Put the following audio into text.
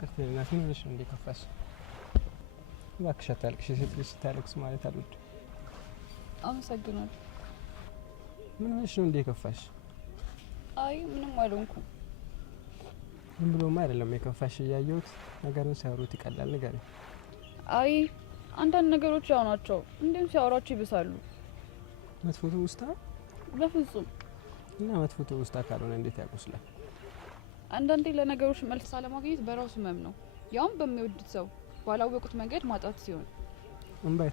ይቅርታ እናቴ ነሽ እንዴ ከፋሽ? እባክሽ አታልቅሽ። ሴት ልጅ ስታለቅስ ማለት አልወድም። አመሰግናለሁ። ምን ሆነሽ ነው እንዴ ከፋሽ? አይ ምንም አልሆንኩም። ምን ብሎማ አይደለም የከፋሽ እያየሁት ነገርን ሲያወሩት ይቀላል ነገር። አይ አንዳንድ ነገሮች ያው ናቸው እንዴም ሲያወራቸው ይብሳሉ። መጥፎ ትውስታ? በፍጹም። እና መጥፎ ትውስታ ካልሆነ እንዴት ያቆስላል? አንዳንዴ ለነገሮች መልስ አለማግኘት በራሱ ህመም ነው። ያውም በሚወዱት ሰው ባላወቁት መንገድ ማጣት ሲሆን እንባይ